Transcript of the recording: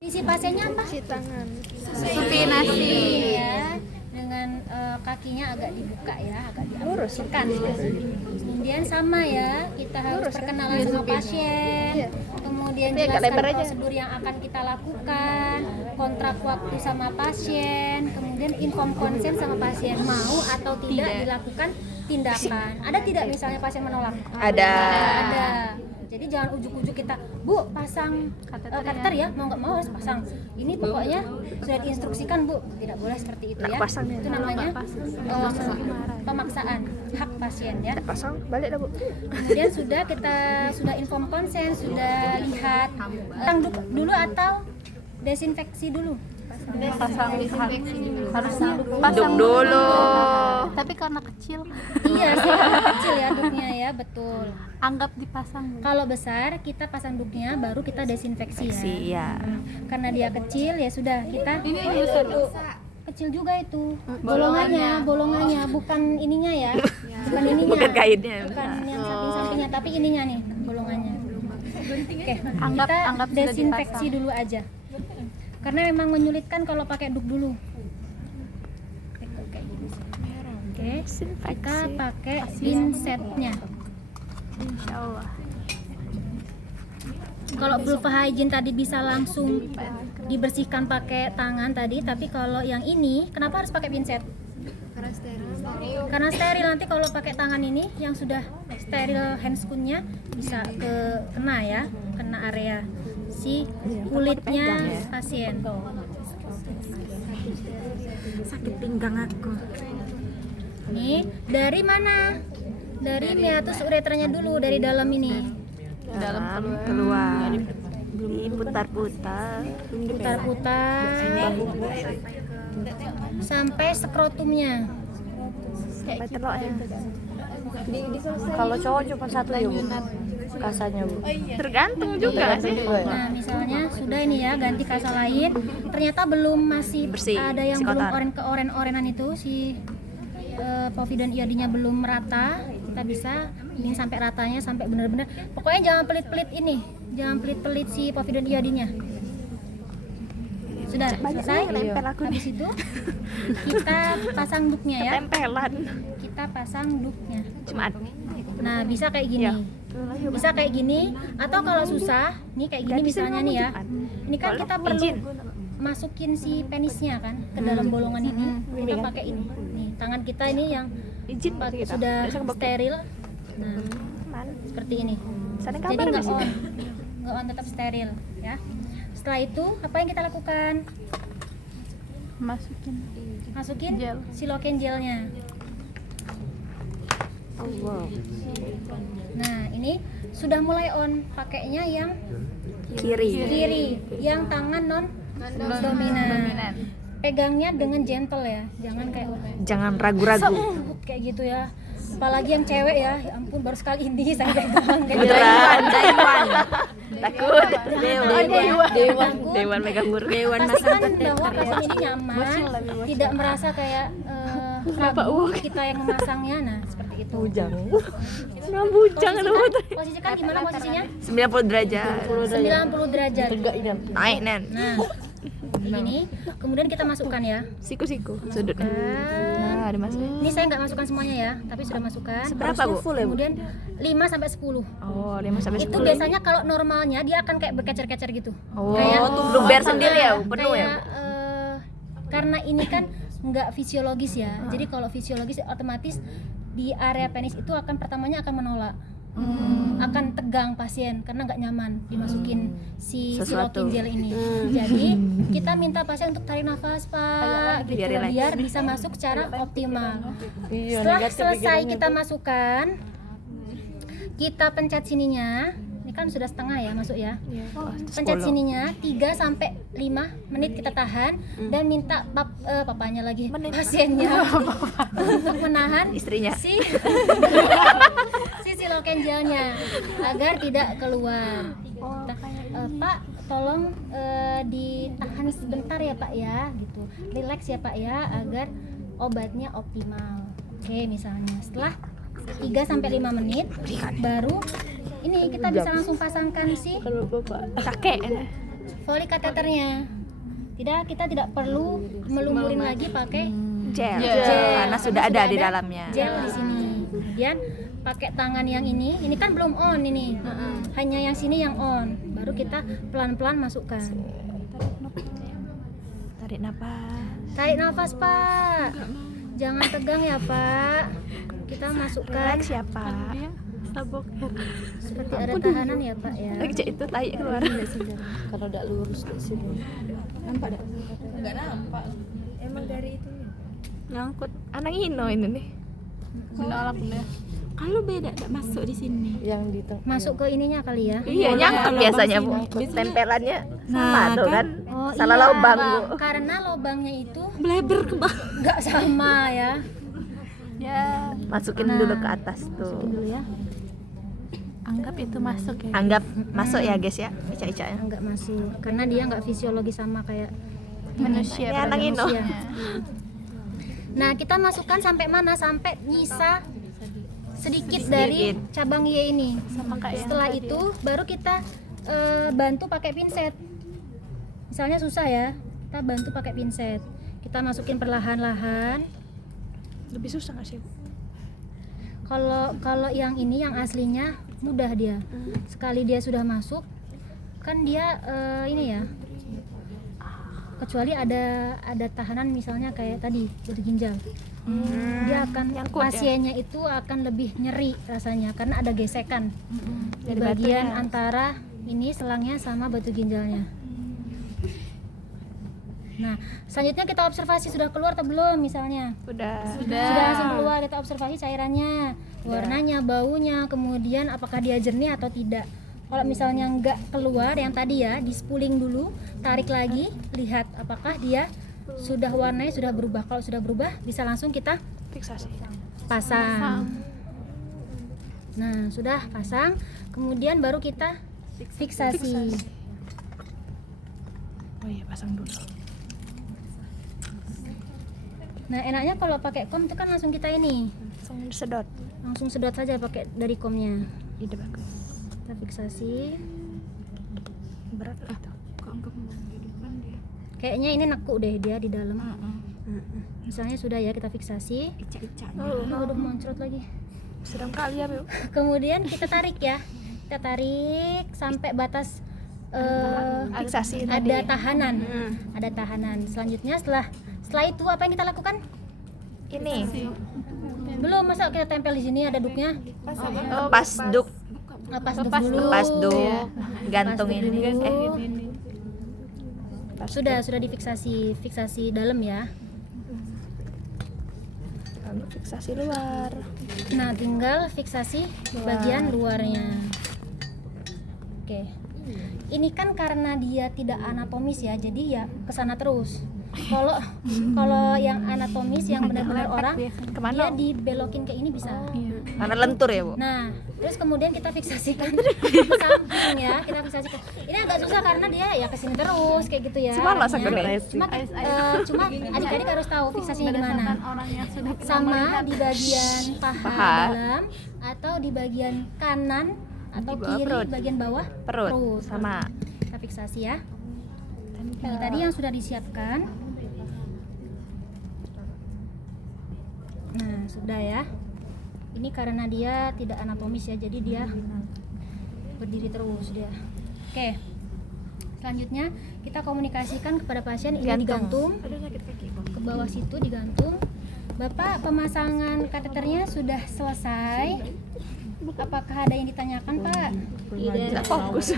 Isi pasiennya apa? Cuci tangan. Supinasi. Ya, dengan kakinya agak dibuka ya, agak diaturkan. Kemudian sama ya, kita harus perkenalan sama pasien. Kemudian Tapi agak jelaskan lebar aja. prosedur yang akan kita lakukan, kontrak waktu sama pasien, kemudian inform konsen sama pasien mau atau tidak dilakukan tindakan. Ada tidak misalnya pasien menolak? Ada. Ada. Jadi jangan ujuk-ujuk kita, Bu, pasang kateter ya, mau nggak mau harus pasang. Ini pokoknya sudah diinstruksikan, Bu, tidak boleh seperti itu ya. Pasang. Itu namanya pemaksaan hak pasien ya. Pasang balik dah, Bu. Kemudian kita sudah inform konsen, sudah lihat pasang dulu atau desinfeksi dulu. Pasang harusnya Duk dulu. Tapi karena kecil, Iya sih, kecil ya duknya ya, betul. anggap dipasang. Kalau besar kita pasang duknya, baru kita desinfeksi ya. Iya. Karena dia kecil ya sudah kita Ini besar. kecil juga itu bolongannya bukan ininya ya, bukan ininya, Bukan kainnya. bukan yang samping-sampingnya, tapi ininya nih bolongannya. Oke, Anggap kita sudah desinfeksi dipasang. dulu aja karena memang menyulitkan kalau pakai duk dulu. Oke, kita pakai pinsetnya. Insya Allah. Kalau vulva hygiene tadi bisa langsung dibersihkan pakai tangan tadi, tapi kalau yang ini kenapa harus pakai pinset? Karena steril. Nanti kalau pakai tangan ini yang sudah steril handscoon-nya bisa kena ya, kena area si kulitnya pasien. Sakit pinggang aku. Nih, dari mana? Dari meatus uretranya dulu, dari dalam ini. Dalam keluar. Diputar-putar. Putar-putar sampai skrotumnya. Sampai telok ya. Kalau cowok cuma satu ya, Bu. Kasanya, Bu. Tergantung juga sih. Nah, misalnya sudah ini ya, ganti kasa lain, ternyata belum masih Bersih, ada yang si belum kotor. oren-orenan itu si povidon iodinya belum merata, kita bisa ini sampai ratanya, sampai benar-benar. Pokoknya jangan pelit-pelit ini, jangan pelit-pelit si povidon iodinya. Sudah selesai. Habis itu kita pasang duknya ya. Tempelan. Kita pasang duknya. Cuma Nah, bisa kayak gini. Bisa kayak gini, atau kalau susah, nih kayak gini misalnya nih ya. Ini kan kita perlu masukin si penisnya kan ke dalam bolongan ini. Kita pakai ini. Nih, tangan kita ini yang izin sudah steril. Nah, seperti ini. Jadi nggak on, tetap steril ya. Setelah itu apa yang kita lakukan? Masukin Gel. siloken gelnya. Nah, ini sudah mulai on, pakainya yang kiri, yang tangan non dominan. Pegangnya dengan gentle ya, jangan ragu-ragu. kayak gitu ya. Apalagi yang cewek ya ampun, baru sekali ini saya pegang Dewan. Takut. Dewan megang mur. pastikan bahwa pasien ini nyaman, tidak merasa kayak ragu kita yang memasangnya. Nah, seperti itu. Bujang Posisikan gimana posisinya? 90 derajat. 90 derajat. Naik, Nen. Nah, begini. Kemudian kita masukkan ya. Siku sudutnya. Nah, dimasukin. ini saya nggak masukkan semuanya ya, tapi sudah masukkan. Berapa, Bu? Kemudian 5 sampai 10. Oh, 5 sampai 10. Itu biasanya kalau normalnya dia akan kayak berkecer-kecer gitu. Oh, Kayak luber sendiri ya, penuh ya. kayak, karena ini kan nggak fisiologis ya. Jadi kalau fisiologis otomatis di area penis itu akan pertamanya akan menolak. Akan tegang pasien karena nggak nyaman dimasukin si silokin gel ini. Jadi kita minta pasien untuk tarik nafas, Pak, gitu, biar bisa masuk secara optimal. Setelah selesai kita masukkan, kita pencet sininya. Ini kan sudah setengah ya masuk ya. Pencet sininya 3 sampai 5 menit kita tahan dan minta papanya lagi, pasiennya untuk menahan Istrinya. si siloken gelnya agar tidak keluar. Pak, tolong ditahan sebentar ya Pak ya, gitu. Relax ya Pak ya, agar obatnya optimal. Oke, misalnya setelah 3 sampai 5 menit baru ini kita bisa langsung pasangkan si Kakek Foley kateternya. Kita tidak perlu melumurin lagi pakai Gel. gel. Karena sudah ada di dalamnya. Gel di sini. Kemudian pakai tangan yang ini kan belum on ini. Hanya yang sini yang on. Baru kita pelan-pelan masukkan. Tarik nafas. Tarik nafas, Pak. Jangan tegang ya, Pak. Kita masukkan Relax ya, Pak. Dia sabok. seperti ada tahanan ya, Pak ya. Lagi itu tarik keluar. Kalau tidak lurus di sini. Nampak tak? Enggak nampak. Emang dari itu ya? Nyangkut. Anak Ino ini nih. Menolak dia. Kalau beda tak masuk di sini. Yang di tengah. Masuk ke ininya kali ya. Iya, nyangkut kalau biasanya, Bu. bang sini. Tempelannya Nah, sama tuh kan? kan. Oh, Salah iya, lubang, Bu. Karena lubangnya itu Bleber ke bawah. nggak sama ya. Ya, Masukin dulu ke atas tuh. Masukin dulu ya. anggap itu masuk ya. Anggap masuk ya, guys ya. Ica-icanya. Nggak masuk karena dia nggak fisiologi sama kayak Manusia. Ini anak Ino. manusia. Nah, kita masukkan sampai mana? Sampai nyisa sedikit dari cabang Y ini. Sama kayak yang Setelah tadi itu baru kita bantu pakai pinset. Misalnya susah ya, kita bantu pakai pinset. Kita masukin perlahan-lahan. Lebih susah nggak sih, Bu? Kalau yang ini yang aslinya mudah dia. Sekali dia sudah masuk, kan dia ini ya. Kecuali ada tahanan misalnya kayak tadi batu ginjal. Dia akan Nyangkut ya? pasiennya itu akan lebih nyeri rasanya karena ada gesekan di Dari bagian batunya. antara ini selangnya sama batu ginjalnya. Nah, selanjutnya kita observasi sudah keluar atau belum misalnya. Udah. Sudah langsung keluar, kita observasi cairannya, warnanya, baunya, kemudian apakah dia jernih atau tidak. Kalau misalnya nggak keluar yang tadi ya, di spooling dulu, tarik lagi, lihat apakah dia sudah warnanya sudah berubah. Kalau sudah berubah bisa langsung kita Fiksasi. pasang. Nah, sudah pasang, kemudian baru kita fiksasi. Oh iya, pasang dulu. Nah, enaknya kalau pakai kom itu kan langsung kita ini, Langsung sedot. langsung sedot saja pakai dari komnya. Ide bagus. Kita fiksasi. Berat itu. Kayaknya ini nekuk deh dia di dalam. Misalnya sudah ya kita fiksasi. Aduh moncrot lagi. Sedang kali ya, Bu. Kemudian kita tarik ya. Kita tarik sampai batas Fiksasi ada tadi. tahanan. Ada tahanan. Selanjutnya setelah itu apa yang kita lakukan? Ini. Belum, masa kita tempel di sini ada duknya? Pas duk. Lepas duk dulu. Pas duk. Iya. Gantung Lepas duk ini. dulu. Sudah difiksasi dalam ya. Lalu fiksasi luar. Nah, tinggal fiksasi bagian luarnya. Oke. Ini kan karena dia tidak anatomis ya, jadi ya kesana terus. Kalau yang anatomis yang benar-benar orang, Kemana? dia dibelokin ke ini bisa. Karena lentur ya, Bu. Nah, terus kemudian kita fiksasikan ke samping ya, kita fiksasikan. Ini agak susah karena dia ya kesini terus kayak gitu ya. Cuma masak arahnya. dulu. Cuma adik-adik harus tahu fiksasinya di mana. Orang yang sudah kita Sama melihat. di bagian paha, Paha. dalam atau di bagian kanan atau Di bawah kiri perut. bagian bawah Perut. Sama. kita fiksasi ya. Ini tadi yang sudah disiapkan. Nah, sudah ya. Ini karena dia tidak anatomis ya, jadi dia berdiri terus dia. Oke. Selanjutnya kita komunikasikan kepada pasien, ini digantung ke bawah situ, digantung. Bapak, pemasangan kateternya sudah selesai. Apakah ada yang ditanyakan, Pak? Tidak fokus.